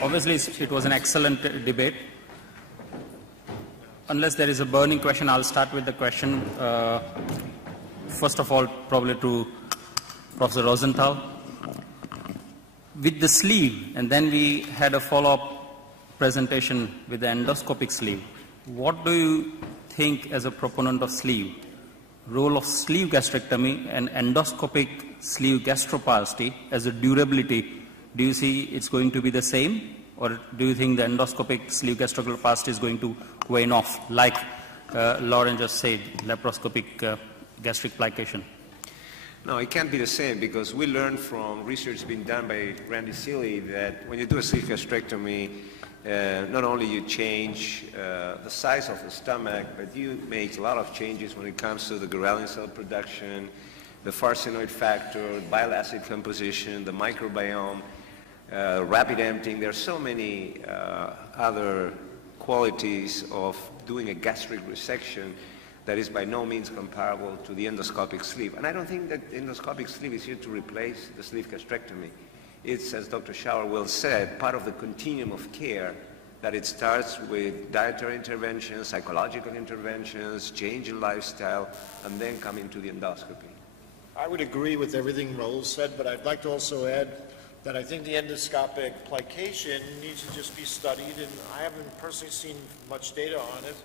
Obviously, it was an excellent debate. Unless there is a burning question, I'll start with the question. First of all, probably to Professor Rosenthal. With the sleeve, and then we had a follow-up presentation with the endoscopic sleeve. What do you think as a proponent of sleeve? Role of sleeve gastrectomy and endoscopic sleeve gastroplasty as a durability, do you see it's going to be the same? Or do you think the endoscopic sleeve gastroplasty is going to wane off, like Lauren just said, laparoscopic gastric plication? No, it can't be the same, because we learned from research being done by Randy Seeley that when you do a sleeve gastrectomy, not only you change the size of the stomach, but you make a lot of changes when it comes to the Ghrelin cell production, the farcinoid factor, bile acid composition, the microbiome, rapid emptying. There are so many other qualities of doing a gastric resection that is by no means comparable to the endoscopic sleeve. And I don't think that endoscopic sleeve is here to replace the sleeve gastrectomy. It's, as Dr. Schauer well said, part of the continuum of care, that it starts with dietary interventions, psychological interventions, change in lifestyle, and then coming to the endoscopy. I would agree with everything Raul said, but I'd like to also add that I think the endoscopic plication needs to just be studied, and I haven't personally seen much data on it.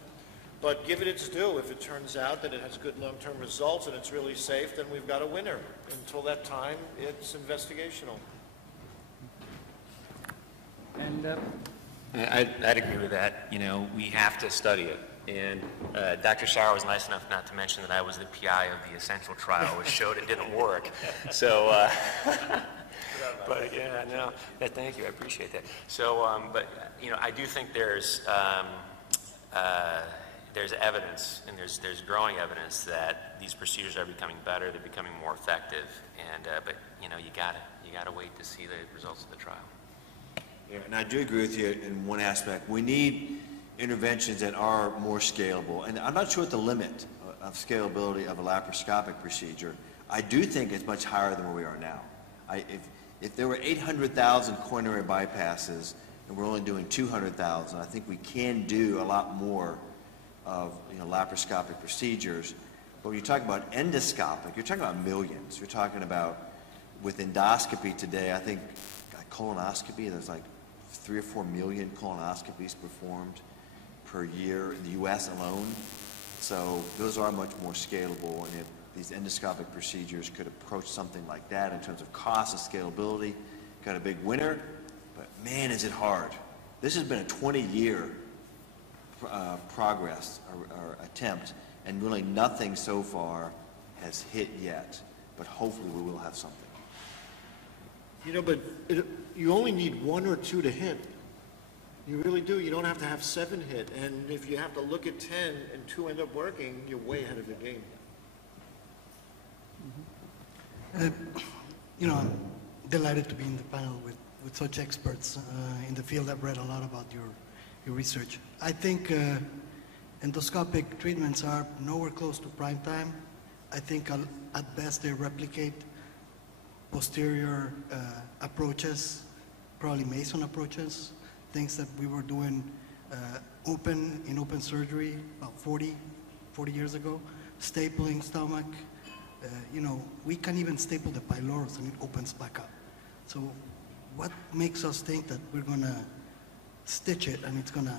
But give it its due. If it turns out that it has good long-term results and it's really safe, then we've got a winner. Until that time, it's investigational. And I'd agree with that. You know, we have to study it. And Dr. Schauer was nice enough not to mention that I was the PI of the Essential trial, which showed it didn't work. So, but yeah, no, thank you. I appreciate that. So, but you know, I do think there's evidence, and there's growing evidence that these procedures are becoming better. They're becoming more effective. And but you know, you gotta wait to see the results of the trial. Yeah, and I do agree with you in one aspect. We need interventions that are more scalable. And I'm not sure what the limit of scalability of a laparoscopic procedure. I do think it's much higher than where we are now. If there were 800,000 coronary bypasses and we're only doing 200,000, I think we can do a lot more of laparoscopic procedures. But when you talk about endoscopic, you're talking about millions. You're talking about, with endoscopy today, I think colonoscopy, there's like 3 or 4 million colonoscopies performed per year in the U.S. alone. So those are much more scalable, and if these endoscopic procedures could approach something like that in terms of cost and scalability, got a big winner, but man, is it hard. This has been a 20-year progress or attempt, and really nothing so far has hit yet, but hopefully we will have something. You know, but you only need 1 or 2 to hit. You really do. You don't have to have 7 hit. And if you have to look at 10 and 2 end up working, you're way ahead of the game. You know, I'm delighted to be in the panel with such experts in the field. I've read a lot about your research. I think endoscopic treatments are nowhere close to prime time. I think at best they replicate posterior approaches, probably Mason approaches, things that we were doing in open surgery about 40 years ago, stapling stomach. You know, we can even staple the pylorus and it opens back up. So what makes us think that we're gonna stitch it and it's gonna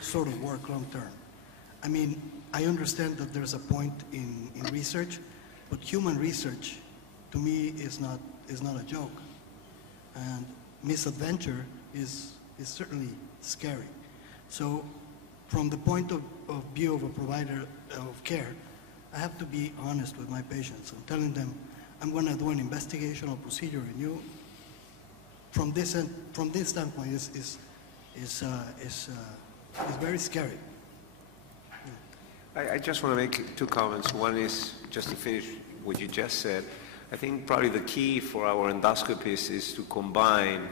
sort of work long term? I mean, I understand that there's a point in research, but human research to me is not a joke, and misadventure is certainly scary. So from the point of view of a provider of care, I have to be honest with my patients. I'm telling them I'm going to do an investigational procedure, and you, from this standpoint, is very scary. I just want to make 2 comments. One is, just to finish what you just said, I think probably the key for our endoscopists is to combine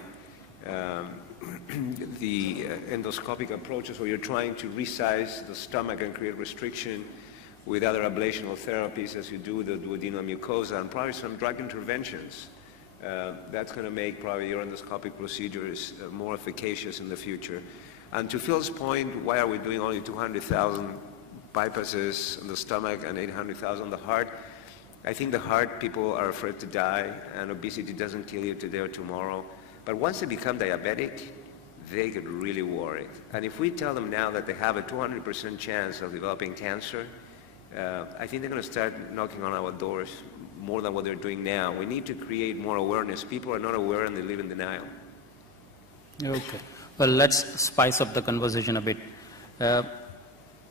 the endoscopic approaches where you're trying to resize the stomach and create restriction with other ablational therapies as you do the duodenal mucosa, and probably some drug interventions That's going to make probably your endoscopic procedures more efficacious in the future. And to Phil's point, why are we doing only 200,000 bypasses on the stomach and 800,000 on the heart? I think the heart, people are afraid to die, and obesity doesn't kill you today or tomorrow. But once they become diabetic, they get really worried. And if we tell them now that they have a 200% chance of developing cancer, I think they're going to start knocking on our doors more than what they're doing now. We need to create more awareness. People are not aware and they live in denial. Okay. Well, let's spice up the conversation a bit.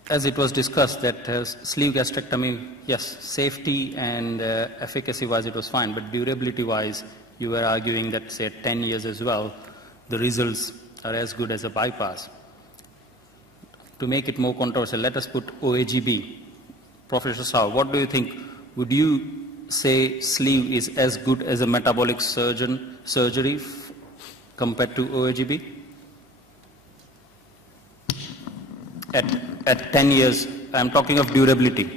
As it was discussed that sleeve gastrectomy, yes, safety and efficacy-wise it was fine, but durability-wise you were arguing that, say, 10 years as well, the results are as good as a bypass. To make it more controversial, let us put OAGB. Professor Sao, what do you think? Would you say sleeve is as good as a metabolic surgery compared to OAGB? At 10 years, I'm talking of durability.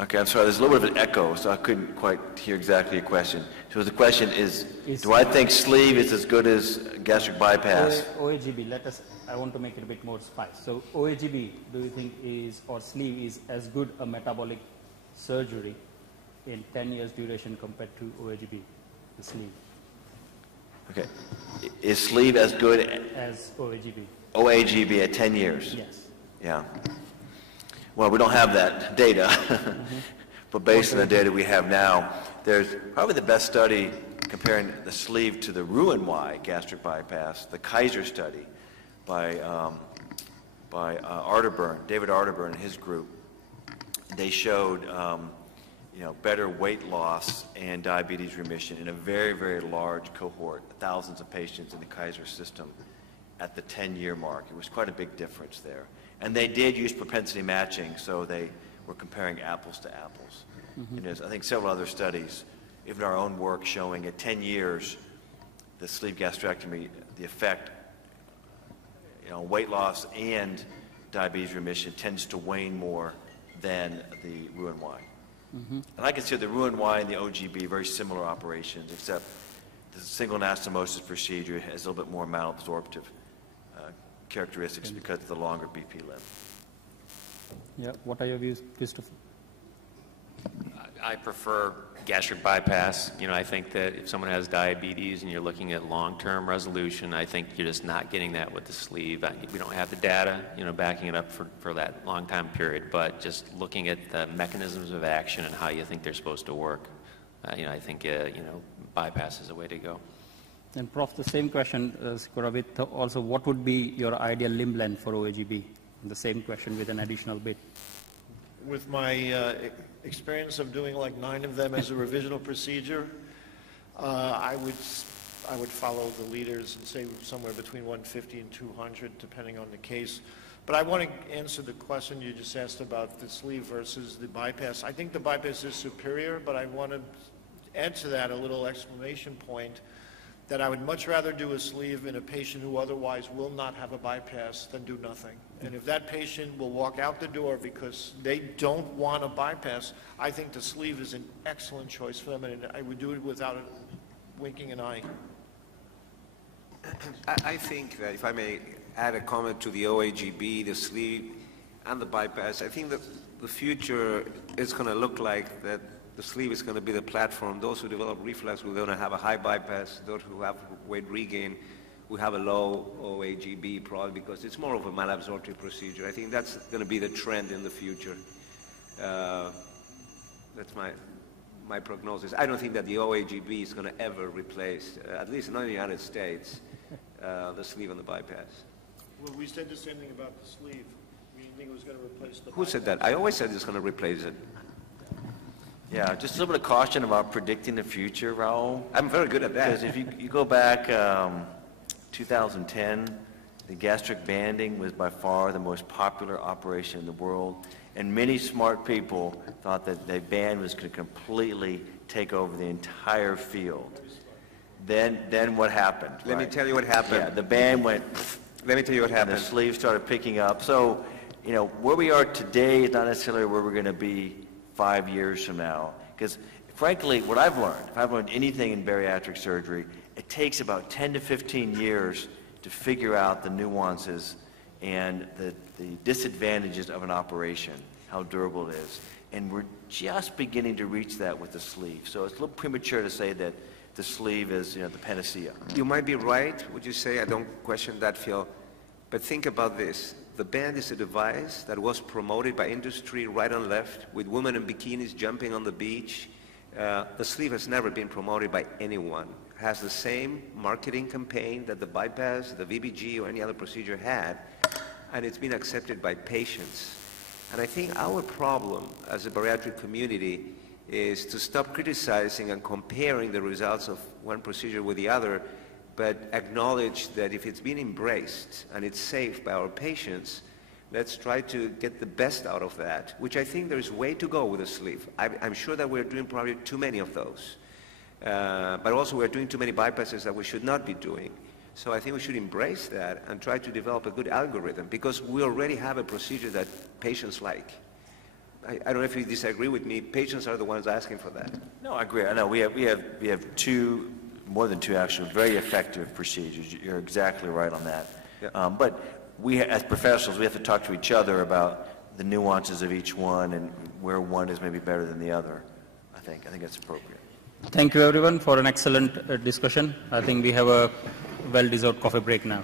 Okay, I'm sorry, there's a little bit of an echo, so I couldn't quite hear exactly your question. So the question is do I think sleeve is as good as gastric bypass? OAGB, I want to make it a bit more spice. So OAGB, do you think or sleeve is as good a metabolic surgery in 10 years duration compared to OAGB, the sleeve? Okay, is sleeve as good as OAGB? OAGB at 10 years? Yes. Yeah. Well, we don't have that data, but based on the data we have now, there's probably the best study comparing the sleeve to the Roux-en-Y gastric bypass, the Kaiser study by Arterburn, David Arterburn and his group. They showed better weight loss and diabetes remission in a very, very large cohort, thousands of patients in the Kaiser system at the 10-year mark. It was quite a big difference there. And they did use propensity matching, so they were comparing apples to apples. And there's, I think, several other studies, even our own work, showing at 10 years, the sleeve gastrectomy, the effect, weight loss and diabetes remission tends to wane more than the Roux-en-Y. And I consider the Roux-en-Y and the OGB very similar operations, except the single anastomosis procedure has a little bit more malabsorptive characteristics because of the longer BP limb. Yeah, what are your views, Christopher? I prefer gastric bypass. I think that if someone has diabetes and you're looking at long-term resolution, I think you're just not getting that with the sleeve. We don't have the data, backing it up for that long time period, but just looking at the mechanisms of action and how you think they're supposed to work, I think, bypass is the way to go. And Prof, the same question, also, what would be your ideal limb length for OAGB? The same question with an additional bit. With my experience of doing like 9 of them as a revisional procedure, I would follow the leaders and say somewhere between 150 and 200, depending on the case. But I want to answer the question you just asked about the sleeve versus the bypass. I think the bypass is superior, but I want to add to that a little exclamation point that I would much rather do a sleeve in a patient who otherwise will not have a bypass than do nothing. And if that patient will walk out the door because they don't want a bypass, I think the sleeve is an excellent choice for them, and I would do it without winking an eye. I think that if I may add a comment to the OAGB, the sleeve, and the bypass, I think that the future is going to look like that the sleeve is going to be the platform. Those who develop reflux will going to have a high bypass. Those who have weight regain will have a low OAGB probably because it's more of a malabsorptive procedure. I think that's going to be the trend in the future. That's my prognosis. I don't think that the OAGB is going to ever replace, at least not in the United States, the sleeve and the bypass. Well, we said the same thing about the sleeve. We didn't think it was going to replace the Who said that? I always said it's going to replace it. Yeah, just a little bit of caution about predicting the future, Raul. I'm very good at that. Because if you go back 2010, the gastric banding was by far the most popular operation in the world. And many smart people thought that the band was going to completely take over the entire field. Then what happened? Let me tell you what happened. Yeah, the band went. Let me tell you what happened. The sleeve started picking up. So, where we are today is not necessarily where we're going to be 5 years from now. Because frankly, what I've learned, if I've learned anything in bariatric surgery, it takes about 10 to 15 years to figure out the nuances and the disadvantages of an operation, how durable it is. And we're just beginning to reach that with the sleeve. So it's a little premature to say that the sleeve is, the panacea. You might be right, would you say? I don't question that, Phil. But think about this. The band is a device that was promoted by industry right and left, with women in bikinis jumping on the beach. The sleeve has never been promoted by anyone. It has the same marketing campaign that the bypass, the VBG, or any other procedure had, and it's been accepted by patients. And I think our problem as a bariatric community is to stop criticizing and comparing the results of one procedure with the other, but acknowledge that if it's been embraced and it's safe by our patients, let's try to get the best out of that, which I think there's way to go with the sleeve. I'm sure that we're doing probably too many of those. But also we're doing too many bypasses that we should not be doing. So I think we should embrace that and try to develop a good algorithm, because we already have a procedure that patients like. I don't know if you disagree with me. Patients are the ones asking for that. No, I agree. I know we have two, more than two actually, very effective procedures. You're exactly right on that. Yeah. But we, as professionals, we have to talk to each other about the nuances of each one and where one is maybe better than the other. I think that's appropriate. Thank you everyone for an excellent discussion. I think we have a well-deserved coffee break now.